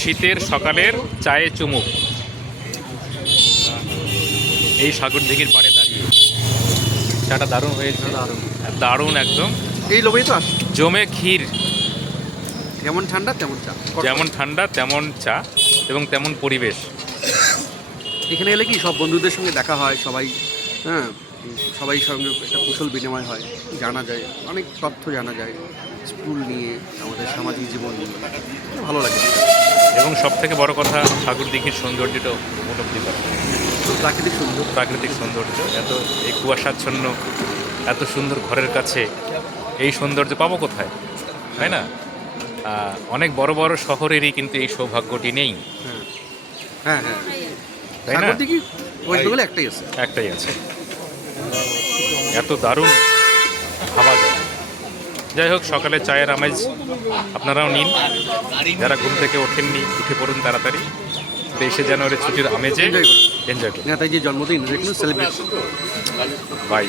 শীতের সকালের চায়ে চুমুক। এই সাগর দিঘির পাড়ে দাঁড়িয়ে। চাটা দারুণ হয়েছে। দারুণ। দারুণ একদম। এই লোভেই তো জমে ক্ষীর। যেমন ঠান্ডা তেমন চা। যেমন ঠান্ডা তেমন চা এবং তেমন পরিবেশ। এখানে এলে কি সব বন্ধুদের সঙ্গে দেখা হয় সবাই হ্যাঁ সবাই সঙ্গে একটা কুশল বিনিময় হয় জানা যায় অনেক তথ্য জানা যায় স্কুল নিয়ে আমাদের সামাজিক জীবন নিয়ে। ভালো লাগে। এবং সব থেকে বড় কথা সাগর দিঘির সৌন্দর্যটা উপলব্ধি করা প্রাকৃতিক সুন্দর প্রাকৃতিক সৌন্দর্য এত এই কুয়াশাচ্ছন্ন এত সুন্দর ঘরের কাছে এই সৌন্দর্য পাবো কোথায়? তাই না? অনেক বড় বড় শহরেরই কিন্তু এই সৌভাগ্যটি নেই। হ্যাঁ হ্যাঁ। তাই না? একটাই আছে। একটাই আছে। এত দারুণ ভাবা যায়। যাই হোক সকালে চায়ের আমেজ আপনারাও নিন। যারা ঘুম থেকে ওঠেননি উঠে পড়ুন তাড়াতাড়ি। তেইশে জানুয়ারি ছুটির আমেজে এনজয় করুন। নেতাজির জন্মদিন সেলিব্রেট বাই